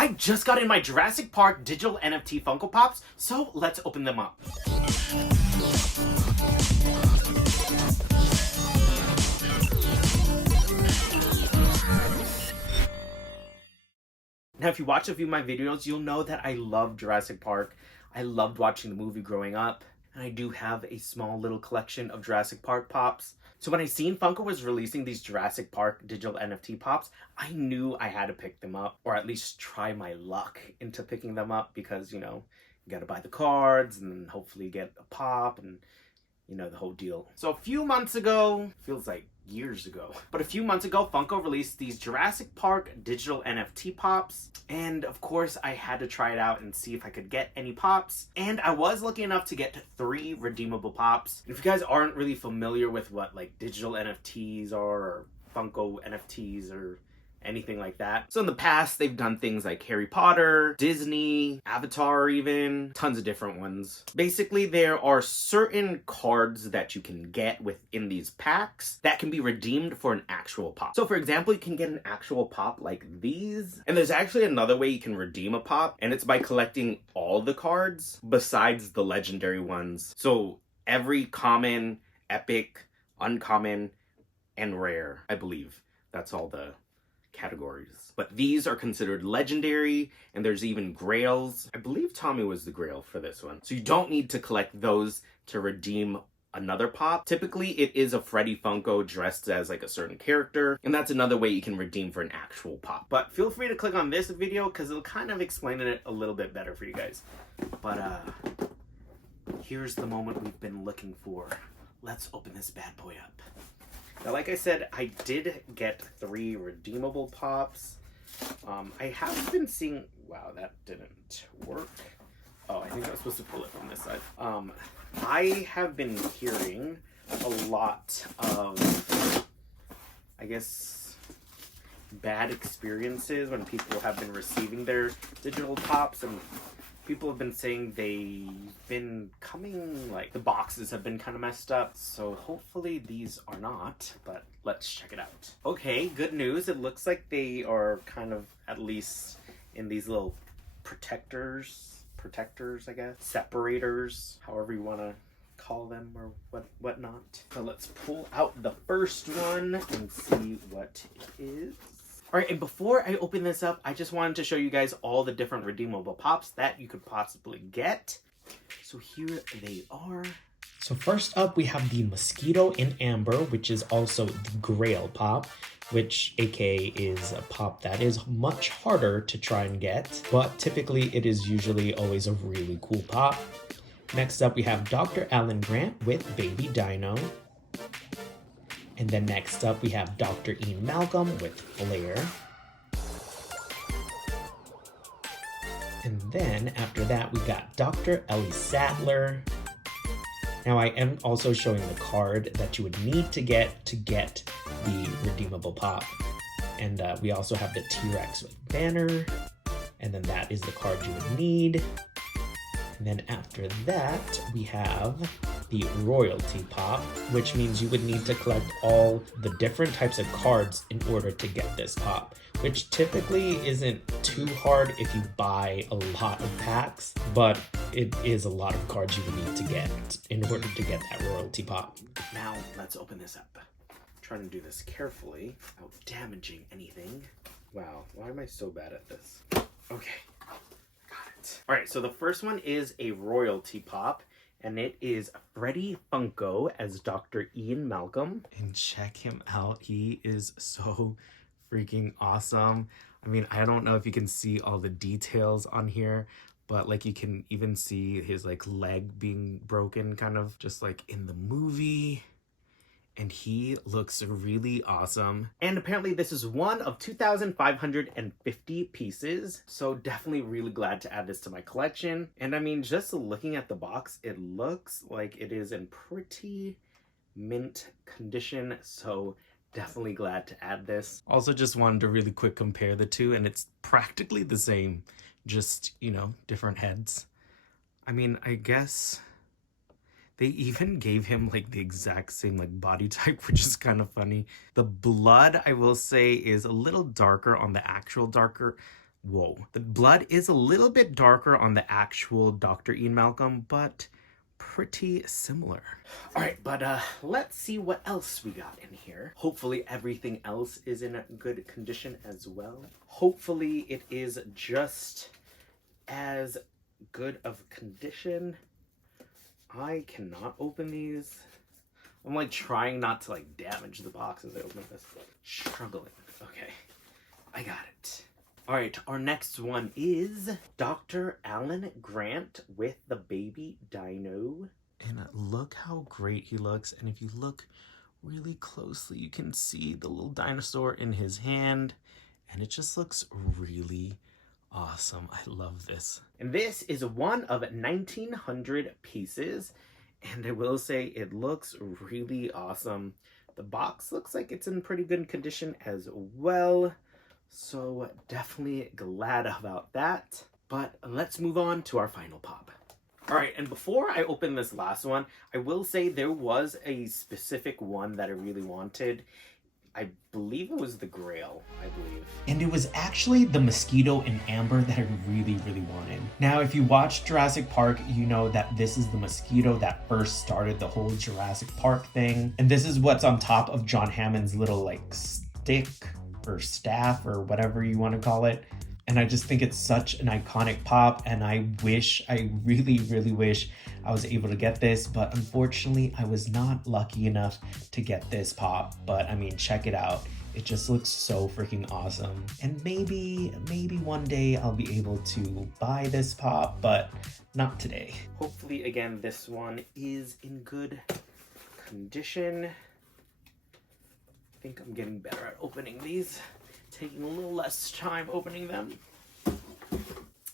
I just got in my Jurassic Park digital NFT Funko Pops, so let's open them up. Now, if you watch a few of my videos, you'll know that I love Jurassic Park. I loved watching the movie growing up, and I do have a small little collection of Jurassic Park Pops. So when I seen Funko was releasing these Jurassic Park digital NFT Pops, I knew I had to pick them up, or at least try my luck into picking them up, because, you know, you gotta buy the cards, and then hopefully get a pop, and, you know, the whole deal. So a few months ago, feels like years ago, but a few months ago, Funko released these Jurassic Park digital NFT Pops, and of course I had to try it out and see if I could get any pops, and I was lucky enough to get 3 redeemable pops. And if you guys aren't really familiar with what like digital NFTs are, or Funko NFTs, or anything like that. So in the past, they've done things like Harry Potter, Disney, Avatar even, tons of different ones. Basically, there are certain cards that you can get within these packs that can be redeemed for an actual pop. So for example, you can get an actual pop like these. And there's actually another way you can redeem a pop, and it's by collecting all the cards besides the legendary ones. So every common, epic, uncommon, and rare, I believe. That's all the categories. But these are considered legendary, and there's even grails. I believe Tommy was the grail for this one. So you don't need to collect those to redeem another pop. Typically, it is a Freddy Funko dressed as like a certain character, and that's another way you can redeem for an actual pop. But feel free to click on this video because it'll kind of explain it a little bit better for you guys. But here's the moment we've been looking for. Let's open this bad boy up. Now, like I said, I did get 3 redeemable pops. I have been seeing... Wow, that didn't work. Oh, I think I was supposed to pull it from this side. I have been hearing a lot of, I guess, bad experiences when people have been receiving their digital pops, and people have been saying they've been coming, like, the boxes have been kind of messed up, so hopefully these are not, but let's check it out. Okay, good news. It looks like they are kind of, at least in these little protectors, I guess, separators, however you want to call them, or whatnot. So let's pull out the first one and see what it is. All right, and before I open this up, I just wanted to show you guys all the different redeemable pops that you could possibly get. So here they are. So first up, we have the Mosquito in Amber, which is also the Grail pop, which aka is a pop that is much harder to try and get, but typically it is usually always a really cool pop. Next up, we have Dr. Alan Grant with Baby Dino. And then next up, we have Dr. Ian Malcolm with Flair. And then after that, we got Dr. Ellie Sattler. Now, I am also showing the card that you would need to get the redeemable pop. And we also have the T-Rex with Banner. And then that is the card you would need. And then after that, we have the Royalty Pop, which means you would need to collect all the different types of cards in order to get this pop, which typically isn't too hard if you buy a lot of packs, but it is a lot of cards you would need to get in order to get that Royalty Pop. Now, let's open this up. I'm trying to do this carefully without damaging anything. Wow, why am I so bad at this? Okay. All right, so the first one is a Royalty Pop, and it is Freddy Funko as Dr. Ian Malcolm. And check him out. He is so freaking awesome. I mean, I don't know if you can see all the details on here, but like you can even see his like leg being broken, kind of just like in the movie. And he looks really awesome. And apparently this is one of 2,550 pieces. So definitely really glad to add this to my collection. And I mean, just looking at the box, it looks like it is in pretty mint condition. So definitely glad to add this. Also just wanted to really quick compare the two, and it's practically the same, just, you know, different heads. I mean, I guess they even gave him like the exact same like body type, which is kind of funny. The blood, I will say, is a little darker on the actual Whoa. The blood is a little bit darker on the actual Dr. Ian Malcolm, but pretty similar. All right, but let's see what else we got in here. Hopefully everything else is in good condition as well. Hopefully it is just as good of condition. I cannot open these. I'm like trying not to like damage the box as I open this. Struggling. Okay, I got it. All right, our next one is Dr. Alan Grant with the baby dino. And look how great he looks. And if you look really closely, you can see the little dinosaur in his hand. And it just looks really awesome. I love this. And this is one of 1,900 pieces. And I will say it looks really awesome. The box looks like it's in pretty good condition as well. So definitely glad about that. But let's move on to our final pop. All right, and before I open this last one, I will say there was a specific one that I really wanted. I believe it was the Grail, I believe. And it was actually the mosquito and amber that I really, really wanted. Now, if you watch Jurassic Park, you know that this is the mosquito that first started the whole Jurassic Park thing. And this is what's on top of John Hammond's little like stick or staff or whatever you want to call it. And I just think it's such an iconic pop, and I really, really wish I was able to get this, but unfortunately I was not lucky enough to get this pop. But I mean, check it out. It just looks so freaking awesome. And maybe one day I'll be able to buy this pop, but not today. Hopefully, again, this one is in good condition. I think I'm getting better at opening these. Taking a little less time opening them. All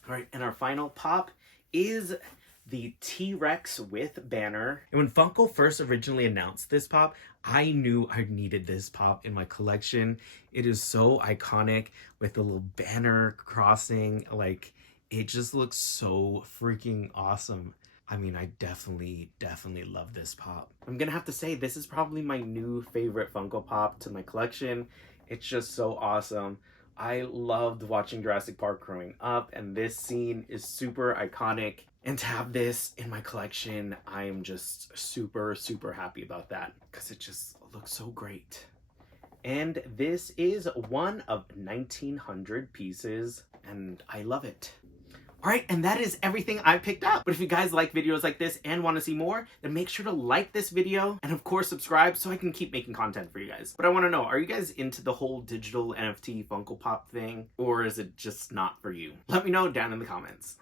right, and our final pop is the T-Rex with banner. And when Funko first originally announced this pop, I knew I needed this pop in my collection. It is so iconic with the little banner crossing. Like, it just looks so freaking awesome. I mean, I definitely love this pop. I'm gonna have to say, this is probably my new favorite Funko Pop to my collection. It's just so awesome. I loved watching Jurassic Park growing up, and this scene is super iconic. And to have this in my collection, I am just super happy about that because it just looks so great. And this is one of 1,900 pieces, and I love it. All right, and that is everything I picked up. But if you guys like videos like this and want to see more, then make sure to like this video and of course subscribe so I can keep making content for you guys. But I want to know, are you guys into the whole digital NFT Funko Pop thing, or is it just not for you? Let me know down in the comments.